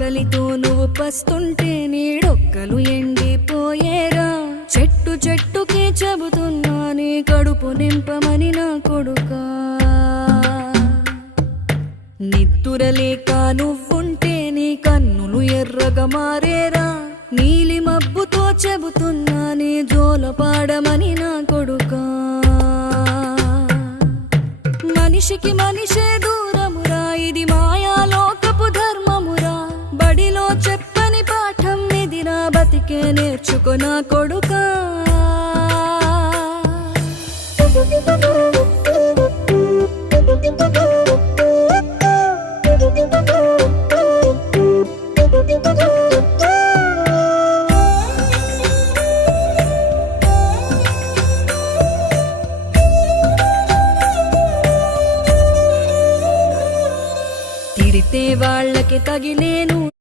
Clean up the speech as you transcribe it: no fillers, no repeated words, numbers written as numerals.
ఆకలితో నువ్వు పస్తుంటే నీడొక్కలు ఎండిపోయేరా. చెట్టు చెట్టుకే చెబుతున్నా నీ కడుపు నింపమని నా కొడుకా. నిద్దురలేక నువ్వుంటే నీ కన్నులు ఎర్రగా మారేరా. నీలి మబ్బుతో చెబుతున్నా నీ జోలపాడమని నా కొడుకా. మనిషికి మనిషే దూరమురా, ఇది మాయాలోకపు ధర్మమురా. బడిలో చెప్పని పాఠం ఇదిరా, బతికే నేర్చుకో నా కొడుకా. తిడితే వాళ్ళకి తగిలే